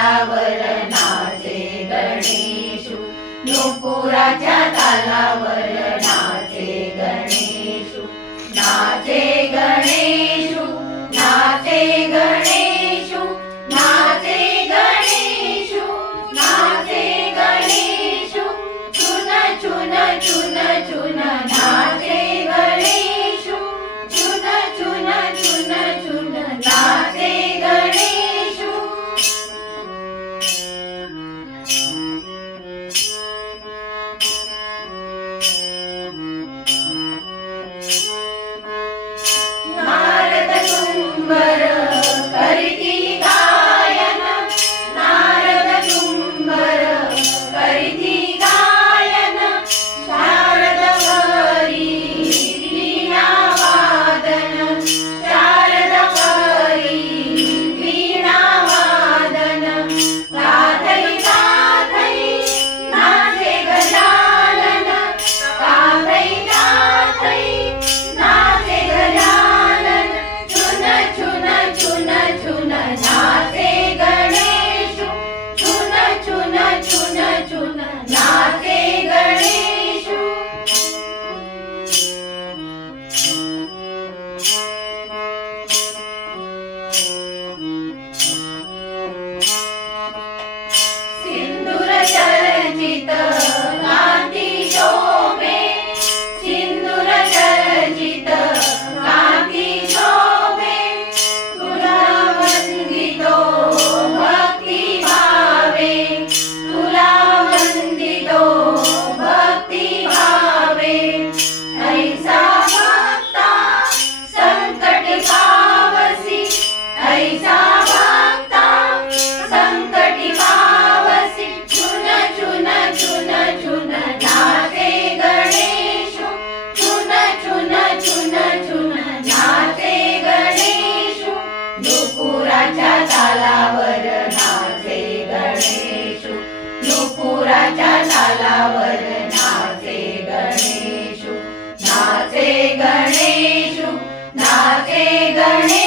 तालावर नाचे गणेशू, नुपुराच्या तालावर नाचे गणेशू, नाचे गणेशू, नाचे गणेशू, नाचे गणेशू, नाचे गणेशू, चुन चुन चुन चुन नाचे गणेशू, चुन चुन चुन चुन नाचे गणेशू. नारद तुंबर करीती गायन, नारद तुंबर करीती गायन, शारद हरी वीणा वादन, शारद हरी वीणा वादन, गाथै गाथै नाचे गजानन, गाथै गाथै नाचे गजानन, चुन चुन चुन चुन नाचे गणेशू, चुन चुन चुन चुन नाचे गणेशू. सिंदूर चर्चित कांती शोभे, सिंदूर चर्चित कांती शोभे, तुला वंदितो भक्ती भावे, तुला वंदितो भक्ती भावे, ऐसा भक्ता संकट पावसी, ऐसा भक्ता संकट पावसी, चुन चुन चुन चुन नाचे गणेशू, चुन चुन चुन चुन नाचे गणेशू, नुपुराच्या तालावर नाचे गणेशू, नुपुराच्या तालावर नाचे गणेशू, नाचे गणेशू, नाचे गणेशू.